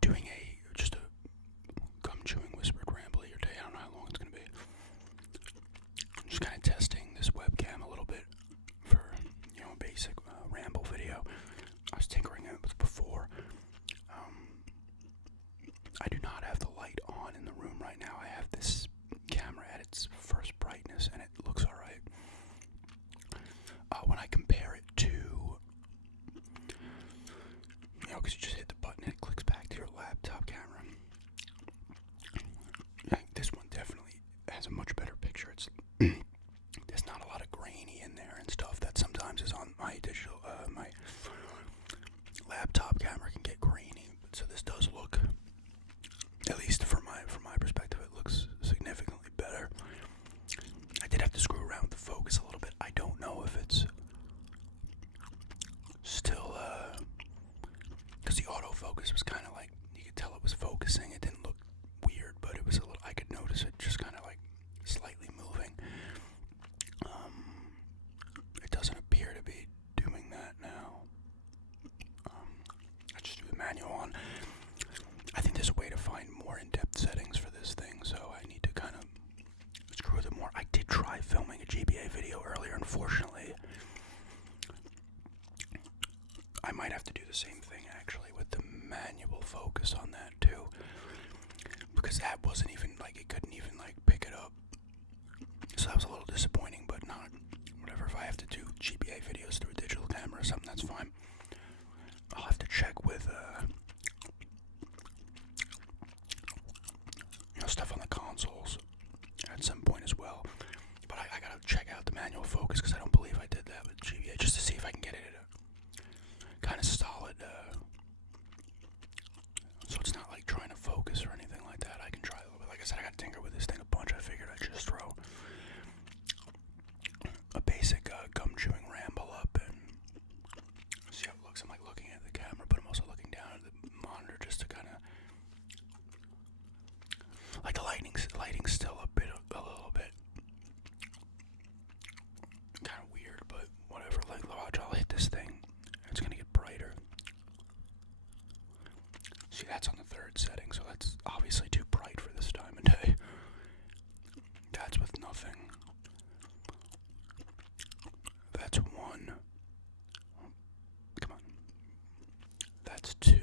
doing just a gum chewing whispered ramble here today. I don't know how long it's gonna be. I'm just kind of testing this webcam a little bit for a basic ramble video. I was tinkering it with before. I do not have the light on in the room right now. I have this camera at its first brightness, and it looks alright. When I compare it to, because you just hit the button and it clicks back to your laptop camera. This one definitely has a much better picture. It's there's not a lot of grainy in there and stuff that sometimes is on my my laptop camera can get grainy. So this does look, at least from my perspective, it looks significantly better. I did have to screw around with the focus a little bit. I don't know if it's still, because the autofocus was kind of like, you could tell it was focusing. It didn't look weird, but it was a little, I could notice it just kind of like slightly moving. It doesn't appear to be doing that now. I just do the manual on. I think there's a way to find more in-depth settings for this thing, so I need to kind of screw with it more. I did try filming a GBA video earlier. Unfortunately, I might have to do the same thing actually with the manual focus on that too, because that wasn't even like, it couldn't even like pick it up. So that was a little disappointing, but not whatever. If I have to do GBA videos through a digital camera or something, that's fine. I'll have to check with stuff on the consoles at some point as well. But I gotta check out the manual focus, because I don't believe I did that with GBA, just to see if I can get it at a kind of solid, so it's not like trying to focus or anything like that. I can try a little bit. Like I said, I gotta tinker with this thing a bunch. I figured I'd just throw a basic gum chewing ramble up and see how it looks. I'm like looking at the camera, but I'm also looking down at the monitor just to kind of, like, the lighting's still a little bit kind of weird, but whatever. Like, watch, I'll hit this thing, it's gonna get brighter. See, that's on the third setting, so that's obviously too bright for this time of day. That's with nothing. That's 1. Come on. That's 2.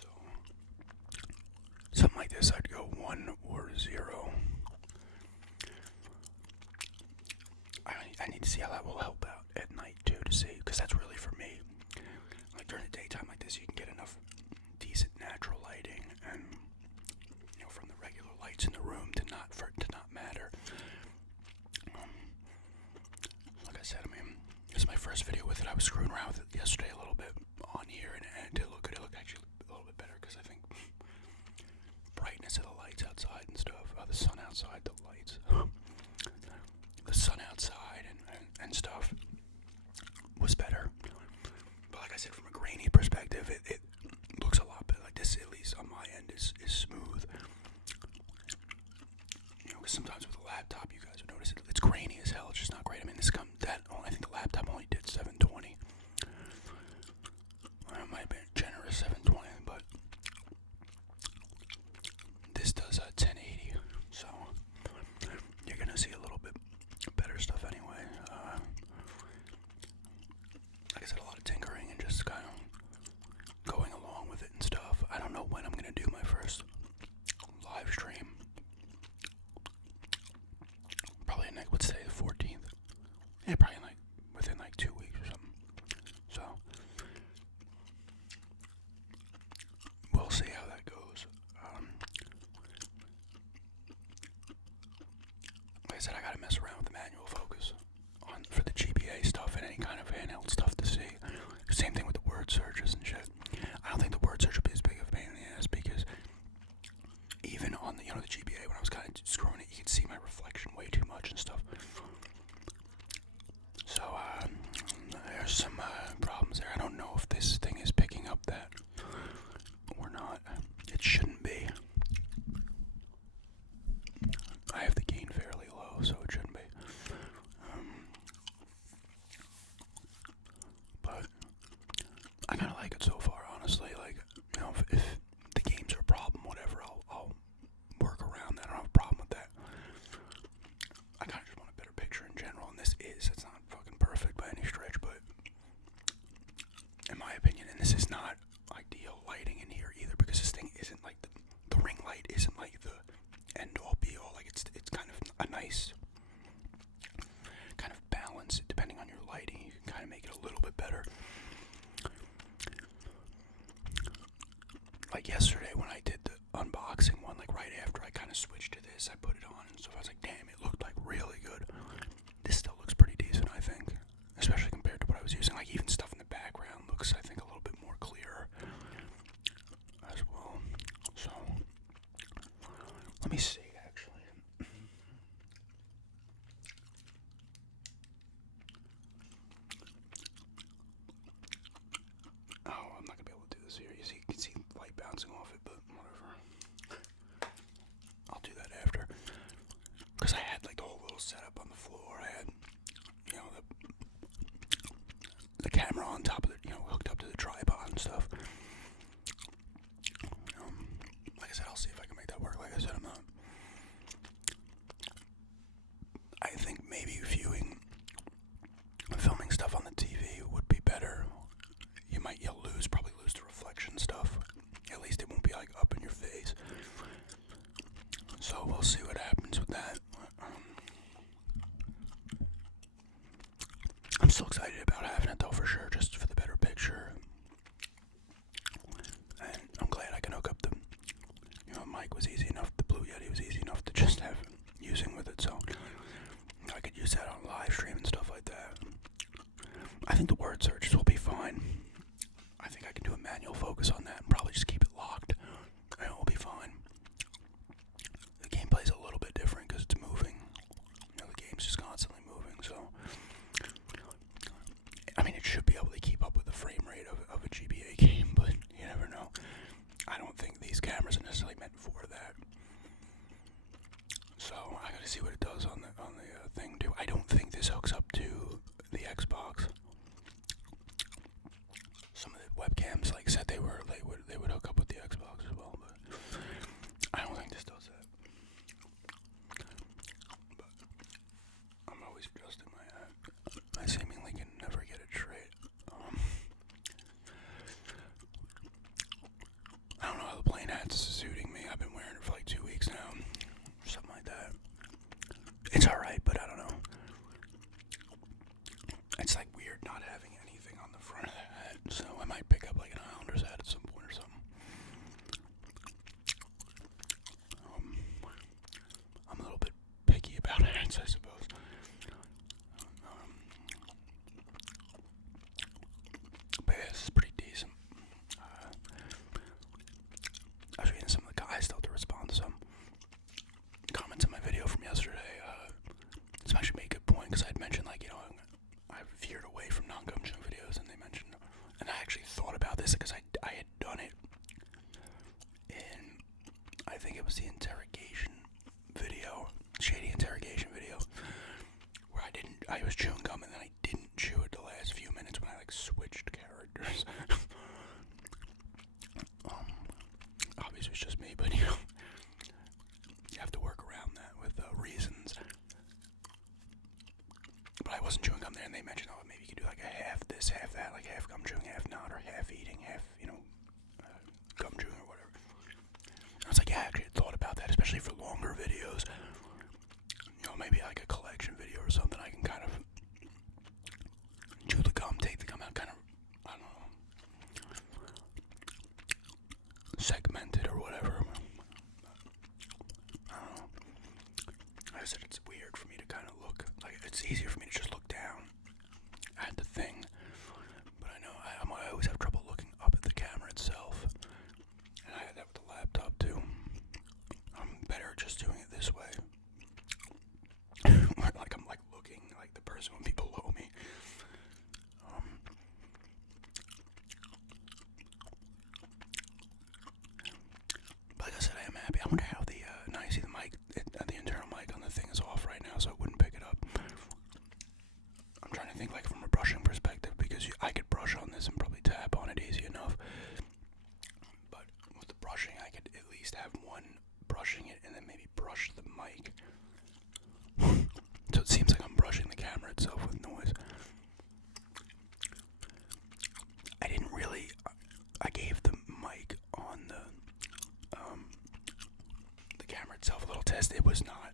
So something like this, I'd go 1 or 0. I need to see how that will help out at night too, to see, because that's really for me. Like during the daytime like this, you can get enough decent natural lighting, and from the regular lights in the room for it to not matter. Like I said, this is my first video with it. I was screwing around with it yesterday a little bit on here, and it did look good. It looked actually a little bit better, because I think brightness of the lights outside and stuff, the sun outside, the lights, the sun outside and stuff was better. But like I said, from a grainy perspective, it looks a lot better. Like this, at least on my end, is smooth. Because sometimes with a laptop, you guys will notice it's grainy as hell. It's just not great. I think the laptop only did 720. It might have been generous 720, but this does 1080. So you're gonna see a little bit better stuff anyway. Like I said, a lot of tinkering and just kind of going along with it and stuff. I don't know when I'm gonna do my first live stream. Probably what's today, the 14th? Yeah, probably within 2 weeks or something. So we'll see how that goes. Like I said, I gotta mess around with the manual focus for the GBA stuff and any kind of handheld stuff to see. Same thing with the word searches and shit. I don't think the word search will be as big of a pain in the ass, because even on the the GBA, when I was kind of screwing it, you could see my reflection way too much and stuff. So there's some problems there. I don't know if this thing is picking up that or not. It shouldn't be. I have the gain fairly low, so it shouldn't be. But I kind of like it so far, honestly. Like, if like yesterday when I did the unboxing one, like right after I kind of switched to this, I put it on and stuff. I was like, damn, it looked like really good. This still looks pretty decent, I think, especially compared to what I was using. Like even stuff in the background looks, I think, a little bit more clear as well. So let me see. You can see light bouncing off it, but whatever. I'll do that after. Because I had like the whole little setup on the floor. I had, you know, the camera on top of it, you know, hooked up to the tripod and stuff. Like I said, I'll see if I can make that work. Like I said, I think maybe filming stuff on the TV would be better. You'll probably lose the reflection stuff. At least it won't be like up in your face. So we'll see what happens with that. I'm still excited about having it though, for sure, just for the better picture. And I'm glad I can hook up the, mic was easy enough. The Blue Yeti was easy enough to just have using with it, so I could use that on live stream and stuff like that. I think the word searches will be fine. I think I can do a manual focus on that and probably just keep it locked, and it will be fine. The gameplay's a little bit different because it's moving. The game's just constantly moving, so I mean, it should be able to keep up with the frame rate of a GBA game, but you never know. I don't think these cameras are necessarily meant for that. So I gotta see what it does on the thing too. I don't think this hooks up to the Xbox. Some of the webcams like said they would hook up with the Xbox as well, but I don't think this does that. But I'm always adjusting my hat. I seemingly can never get it straight. I don't know how the plain hat's suiting me. I've been wearing it for like 2 weeks now, or something like that. It's alright, but I don't know. It's like weird not having anything on the front of the hat, so I might pick up like an Islanders hat at some point or something. I'm a little bit picky about hats, I suppose. But yeah, this is pretty decent. I was reading some of the guys still to respond to some comments in my video from yesterday. This actually made a good point because I had mentioned, like, I've veered away from non-gum chewing videos, and they mentioned, and I actually thought about this because I had done it in, I think it was the interrogation video, shady interrogation video, where I was chewing gum and then I didn't chew it the last few minutes when I like switched characters. Obviously it's just me, but you have to work around that with reasons. But I wasn't chewing gum there, and they mentioned, oh, maybe you could do like a half this, half that, like half gum chewing, half not, or half eating, half, gum chewing or whatever. And I was like, yeah, I actually had thought about that, especially for longer videos. Maybe like a collection video or something. I can kind of chew the gum, take the gum out, kind of, I don't know, segment it or whatever. I don't know. Like I said, it's weird for me to kind of look, like, it's easier for me to just look down at the thing, but I know I always have trouble looking up at the camera itself, and I had that with the laptop too. I'm better just doing it this way. Like I'm like looking like the person would be below me. But like I said, I am happy. I wonder how now you see the mic, the internal mic on the thing is off right now, so it wouldn't pick it up. I'm trying to think like from a brushing perspective, because I could brush on this and probably tap on it easy enough. But with the brushing, I could at least have one brushing it and then maybe brush the mic. So it seems like I'm brushing the camera itself with noise. I gave the mic on the camera itself a little test. It was not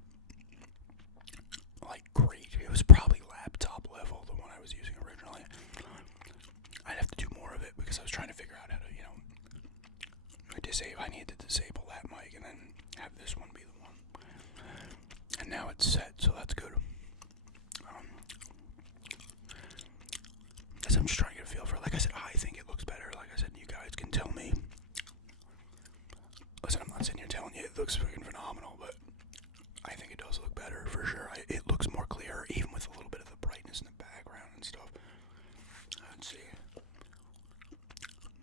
like great. It was probably laptop level, the one I was using originally. I'd have to do more of it because I was trying to figure out how to, guess I'm just trying to get a feel for it. Like I said, I think it looks better. Like I said, you guys can tell me. Listen, I'm not sitting here telling you it looks freaking phenomenal, but I think it does look better for sure. It looks more clear, even with a little bit of the brightness in the background and stuff. Let's see.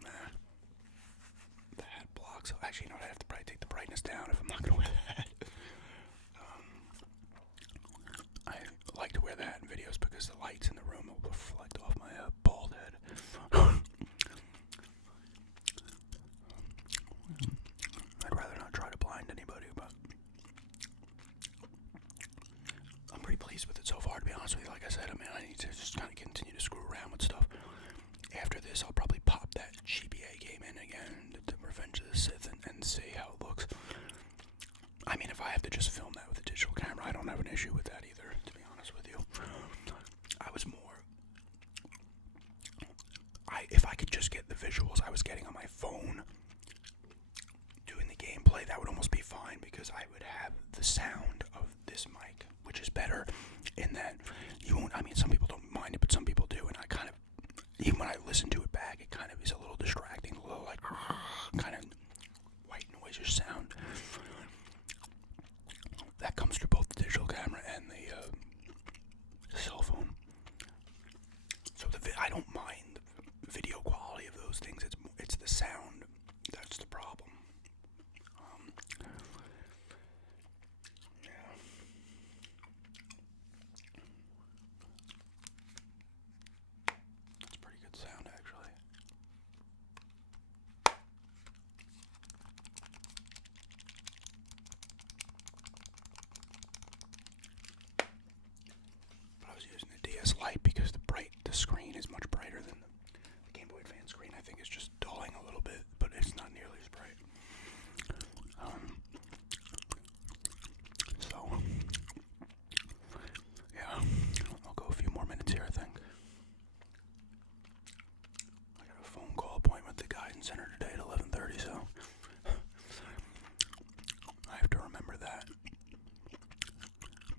Nah. The hat blocks. Actually, you know what? I have to probably take the brightness down if I'm not gonna wear that. I like to wear the hat in videos because the lights in the room will reflect off my bald head. I'd rather not try to blind anybody, but I'm pretty pleased with it so far, to be honest with you. Like I said, I need to just kind of continue to screw around with stuff. After this, I'll probably pop that GBA game in again, the Revenge of the Sith, and see how it looks. I mean, if I have to just film that with a digital camera, I don't have an issue with that either, to be honest with you. I was more... if I could just get the visuals I was getting on my phone doing the gameplay, that would almost be fine, because I would have the sound of this mic, which is better in that you won't... I mean, some people don't mind it, but some people do, and I kind of... Even when I listen to it back, it kind of is a little distracting, a little like... kind of white noise or sound. That comes through both the digital camera and the cell phone. So I don't mind the video quality of those things. It's the sound that's the problem. Yeah. That's pretty good sound, actually. But I was using the DS Lite because the screen is much brighter than the Game Boy Advance screen. I think it's just dulling a little bit, but it's not nearly as bright. So, yeah, I'll go a few more minutes here, I think. I got a phone call appointment at the Guidance Center today at 11:30, so I have to remember that.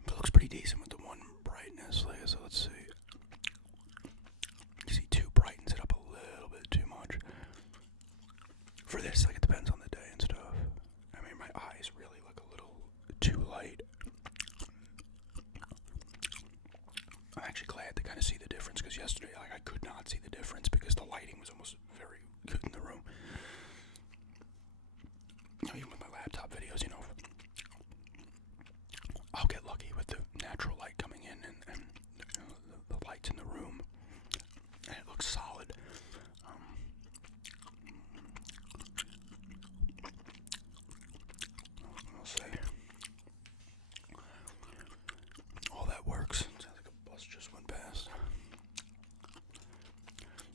It looks pretty decent with the one brightness, so let's see. You see 2 brightens it up a little bit too much. For this, like, it depends on the day and stuff. I mean, my eyes really look a little too light. I'm actually glad to kind of see the difference, because yesterday, like, I could not see the difference because the lighting was almost very good in the room. Even with my laptop videos, you know, I'll get lucky with the natural light coming in and you know, the lights in the room, and it looks solid. I'll say all that works. Sounds like a bus just went past.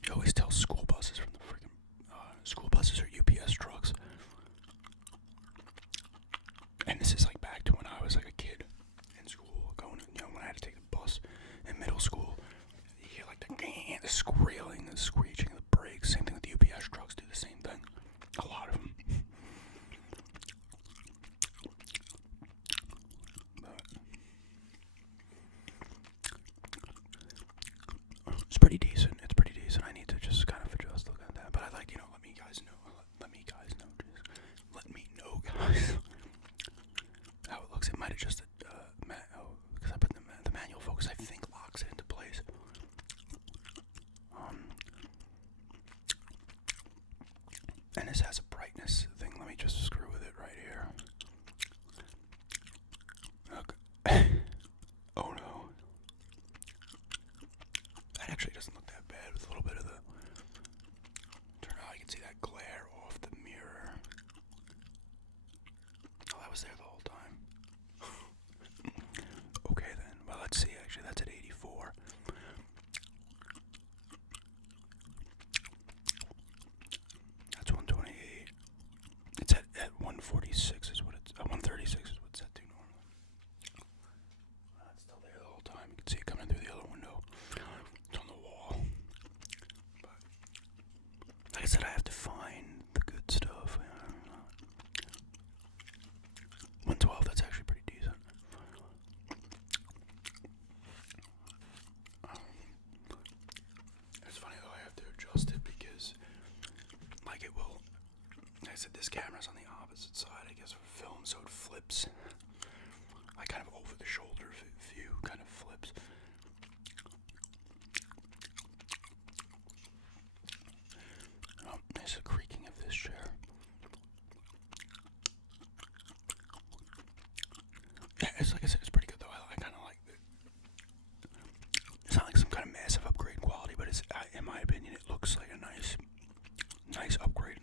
You always tell school buses from the freaking school buses or UPS trucks. And this is like back to when I was like a kid in school, going, you know, when I had to take the bus in middle school. You hear like the squealing, the screeching of the brakes. Same thing with the UPS trucks, do the same thing. A lot of them. But it's pretty decent. It's pretty decent. I need to just kind of adjust, look at that. But I like, you know, let me guys know. Let me guys know. Just let me know, guys. How it looks. It might have just because I put the manual focus, I think, locks it into place. And this has a brightness thing. Let me just screw with it right here. Okay. Oh no. That actually doesn't look that bad with a little bit of the turn out. You can see that glare off the mirror. Oh, that was there the whole time. Okay then. Well, let's see. Actually, that's at 84. That's 128. It's at 146 is what it's 136 is what's set to normally. It's still there the whole time. You can see it coming through the other window. It's on the wall. But like I said, I have to find the good stuff. 112, that's actually pretty decent. It's funny. said, this camera's on the opposite side, I guess, of film, so it flips. Like kind of over the shoulder view, kind of flips. Oh, there's a creaking of this chair. Yeah, it's like I said, it's pretty good though. I kind of like it. It's not like some kind of massive upgrade quality, but it's, in my opinion, it looks like a nice upgrade.